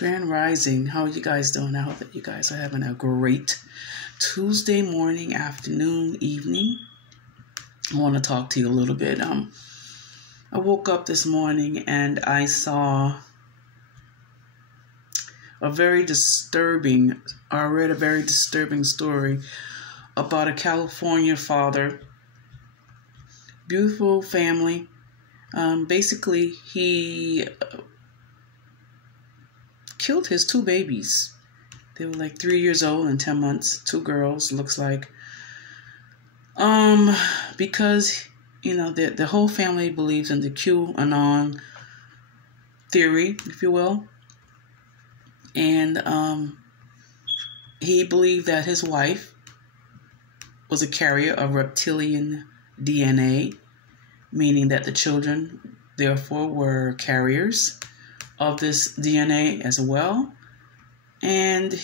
Grand Rising. How are you guys doing? I hope that you guys are having a great Tuesday morning, afternoon, evening. I want to talk to you a little bit. I woke up this morning and I saw I read a very disturbing story about a California father. Beautiful family. Basically, he killed his two babies. They were like 3 years old and 10 months. Two girls, looks like. Because, the whole family believes in the Q-Anon theory, if you will. And he believed that his wife was a carrier of reptilian DNA, meaning that the children, therefore, were carriers of this DNA as well. And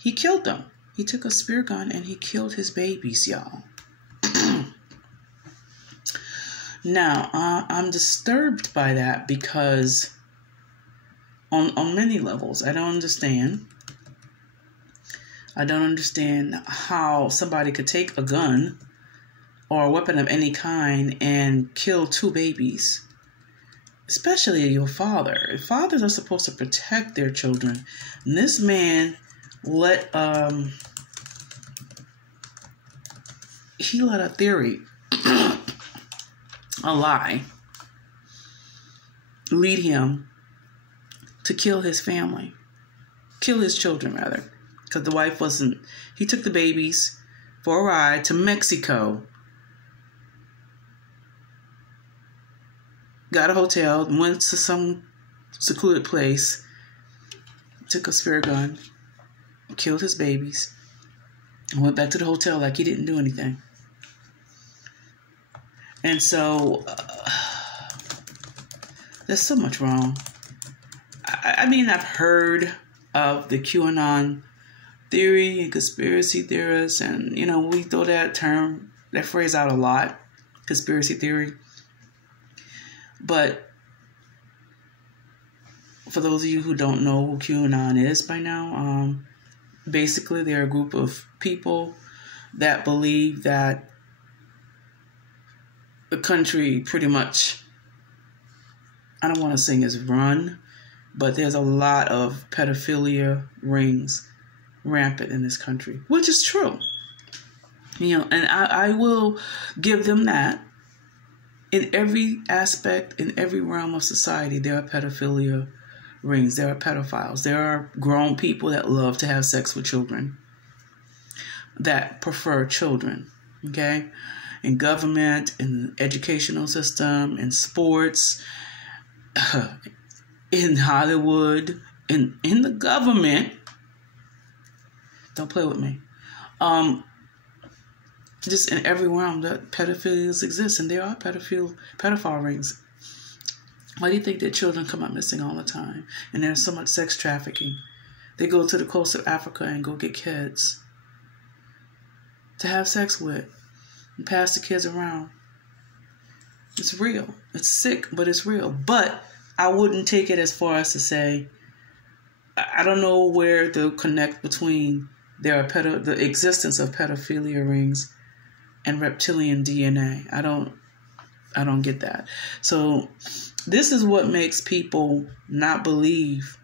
he killed them. He took a spear gun and he killed his babies, y'all. Now, I'm disturbed by that because on many levels, I don't understand how somebody could take a gun or a weapon of any kind and kill two babies. Especially your father. Fathers are supposed to protect their children. And this man let a theory, a lie, lead him to kill his family. Kill his children, rather. Because the wife wasn't... He took the babies for a ride to Mexico. Got a hotel, went to some secluded place, took a spear gun, killed his babies, and went back to the hotel like he didn't do anything. And so, there's so much wrong. I mean, I've heard of the QAnon theory and conspiracy theorists, and, we throw that phrase out a lot, conspiracy theory. But for those of you who don't know who QAnon is by now, basically they're a group of people that believe that the country pretty much, I don't want to say is run, but there's a lot of pedophilia rings rampant in this country, which is true. And I will give them that. In every aspect, in every realm of society, there are pedophilia rings. There are pedophiles. There are grown people that love to have sex with children, that prefer children, okay? In government, in the educational system, in sports, in Hollywood, in the government. Don't play with me. Just in every realm that pedophilia exists, and there are pedophile rings. Why do you think that children come up missing all the time? And there's so much sex trafficking. They go to the coast of Africa and go get kids to have sex with and pass the kids around. It's real. It's sick, but it's real. But I wouldn't take it as far as to say, I don't know where the connect between the existence of pedophilia rings and reptilian DNA. I don't get that. So this is what makes people not believe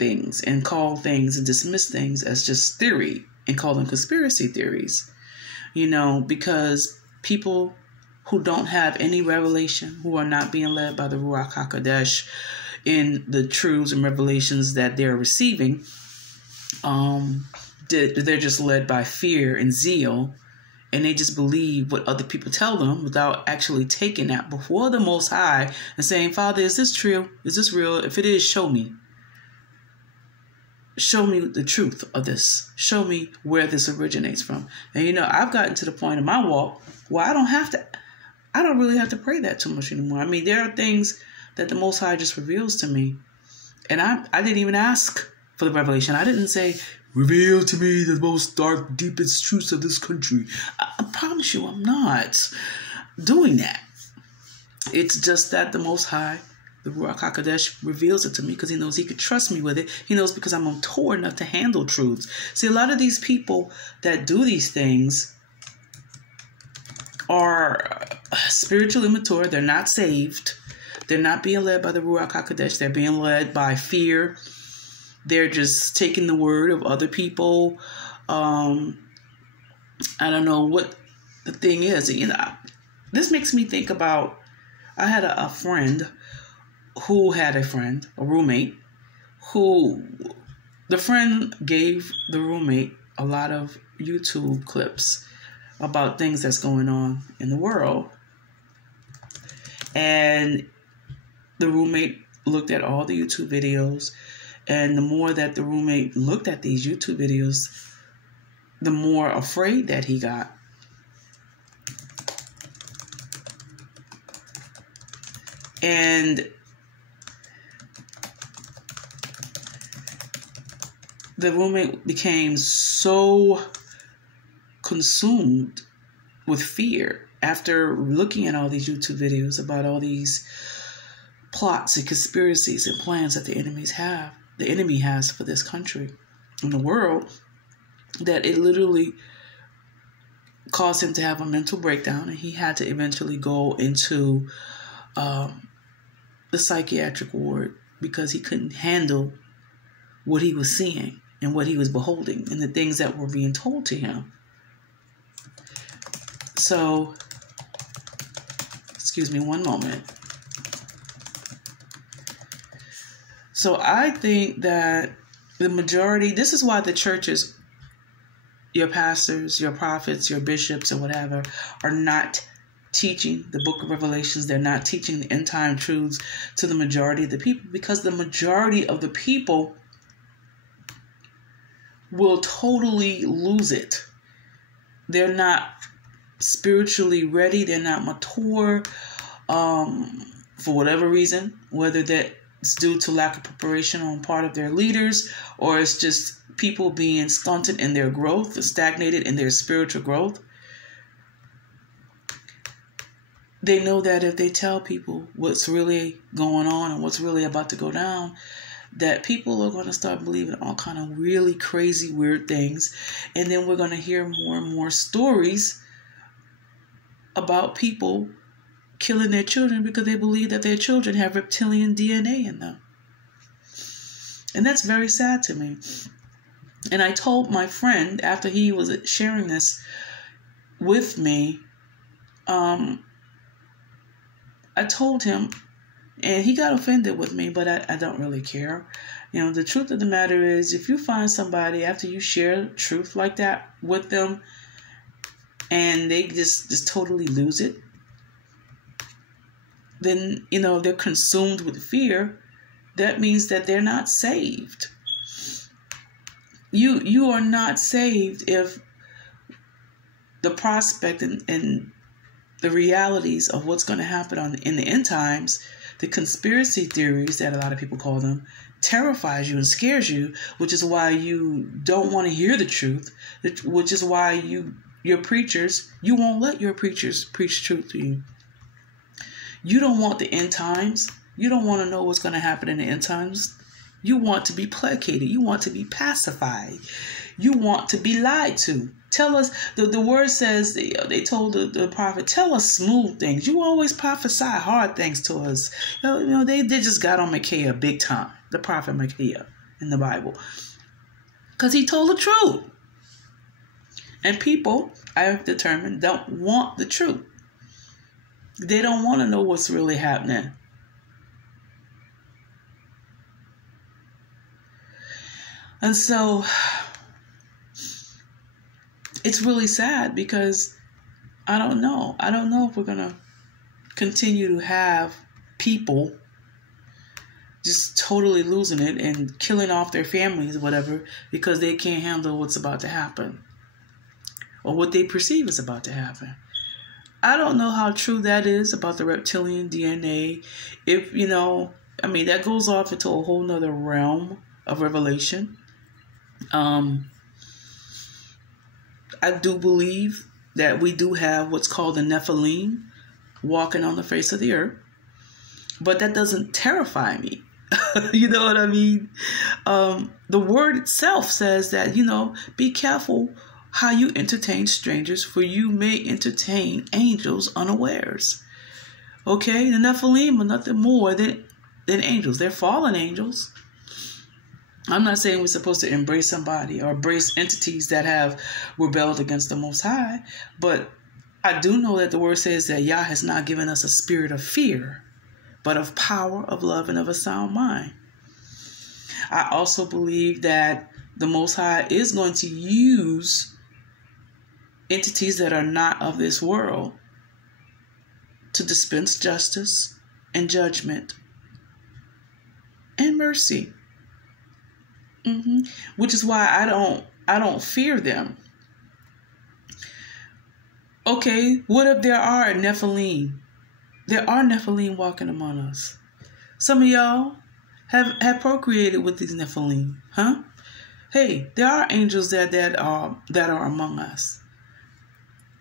things and call things and dismiss things as just theory and call them conspiracy theories. Because people who don't have any revelation, who are not being led by the Ruach HaKodesh in the truths and revelations that they're receiving, they're just led by fear and zeal. And they just believe what other people tell them without actually taking that before the Most High and saying, Father, is this true? Is this real? If it is, show me. Show me the truth of this. Show me where this originates from. And, I've gotten to the point in my walk where I don't really have to pray that too much anymore. I mean, there are things that the Most High just reveals to me. And I didn't even ask for the revelation. I didn't say, reveal to me the most dark, deepest truths of this country. I promise you I'm not doing that. It's just that the Most High The Ruach HaKodesh reveals it to me because he knows he could trust me with it. He knows because I'm mature enough to handle truths. See, a lot of these people that do these things are spiritually immature. They're not saved. They're not being led by the Ruach HaKodesh. They're being led by fear. They're just taking the word of other people. I don't know what the thing is. This makes me think about, I had a friend who had a friend, a roommate, who the friend gave the roommate a lot of YouTube clips about things that's going on in the world. And the roommate looked at all the YouTube videos, and the more that the roommate looked at these YouTube videos, the more afraid that he got. And the roommate became so consumed with fear after looking at all these YouTube videos about all these plots and conspiracies and plans that the enemy has for this country and the world, that it literally caused him to have a mental breakdown, and he had to eventually go into the psychiatric ward because he couldn't handle what he was seeing and what he was beholding and the things that were being told to him. So, excuse me one moment. So I think that the majority, this is why the churches, your pastors, your prophets, your bishops, or whatever, are not teaching the book of Revelations. They're not teaching the end time truths to the majority of the people, because the majority of the people will totally lose it. They're not spiritually ready. They're not mature for whatever reason, whether that's due to lack of preparation on part of their leaders, or it's just people being stunted in their growth, stagnated in their spiritual growth. They know that if they tell people what's really going on and what's really about to go down, that people are going to start believing all kind of really crazy, weird things. And then we're going to hear more and more stories about people killing their children because they believe that their children have reptilian DNA in them. And that's very sad to me. And I told my friend, after he was sharing this with me, I told him, and he got offended with me, but I don't really care. You know, the truth of the matter is, if you find somebody after you share truth like that with them and they just totally lose it, then, you know, they're consumed with fear, that means that they're not saved. You are not saved if the prospect and the realities of what's going to happen in the end times, the conspiracy theories that a lot of people call them, terrifies you and scares you, which is why you don't want to hear the truth, which is why you won't let your preachers preach truth to you. You don't want the end times. You don't want to know what's going to happen in the end times. You want to be placated. You want to be pacified. You want to be lied to. Tell us, the word says, they told the prophet, tell us smooth things. You always prophesy hard things to us. You know, they just got on Micaiah big time, the prophet Micaiah in the Bible. Because he told the truth. And people, I have determined, don't want the truth. They don't want to know what's really happening. And so it's really sad because I don't know. I don't know if we're going to continue to have people just totally losing it and killing off their families or whatever because they can't handle what's about to happen or what they perceive is about to happen. I don't know how true that is about the reptilian DNA. If, you know, I mean, that goes off into a whole nother realm of revelation. I do believe that we do have what's called the Nephilim walking on the face of the earth. But that doesn't terrify me. You know what I mean? The word itself says that, be careful how you entertain strangers, for you may entertain angels unawares. Okay? The Nephilim are nothing more than angels. They're fallen angels. I'm not saying we're supposed to embrace somebody or embrace entities that have rebelled against the Most High, but I do know that the word says that Yah has not given us a spirit of fear, but of power, of love, and of a sound mind. I also believe that the Most High is going to use entities that are not of this world to dispense justice and judgment and mercy. Which is why I don't fear them. Okay, what if there are Nephilim? There are Nephilim walking among us. Some of y'all have procreated with these Nephilim, huh? Hey, there are angels that are among us.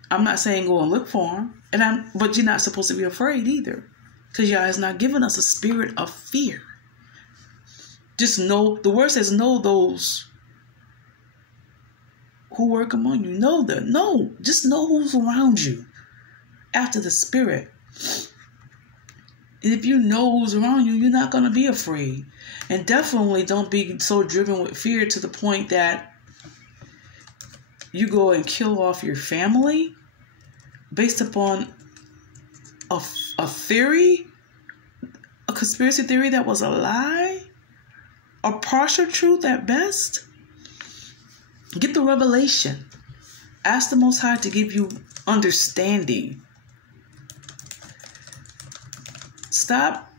I'm not saying go and look for them, but you're not supposed to be afraid either, because Yah has not given us a spirit of fear. Just know, the word says, know those who work among you. Know them. No, just know who's around you after the spirit. And if you know who's around you, you're not going to be afraid. And definitely don't be so driven with fear to the point that you go and kill off your family based upon a theory, a conspiracy theory that was a lie. A partial truth at best. Get the revelation. Ask the Most High to give you understanding. Stop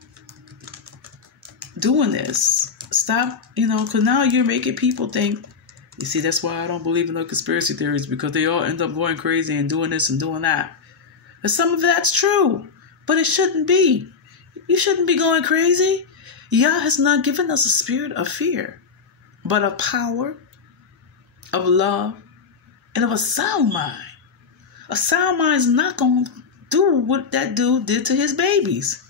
doing this. Stop, because now you're making people think. You see, that's why I don't believe in no conspiracy theories, because they all end up going crazy and doing this and doing that. And some of that's true, but it shouldn't be. You shouldn't be going crazy. Yah has not given us a spirit of fear, but of power, of love, and of a sound mind. A sound mind is not going to do what that dude did to his babies.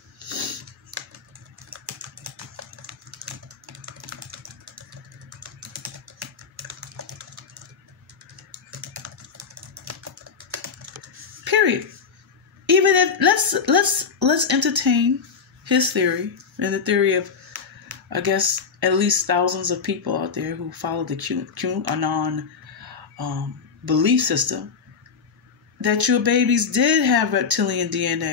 Period. Even if let's entertain his theory and the theory of, I guess, at least thousands of people out there who follow the Q-Anon belief system, that your babies did have reptilian DNA.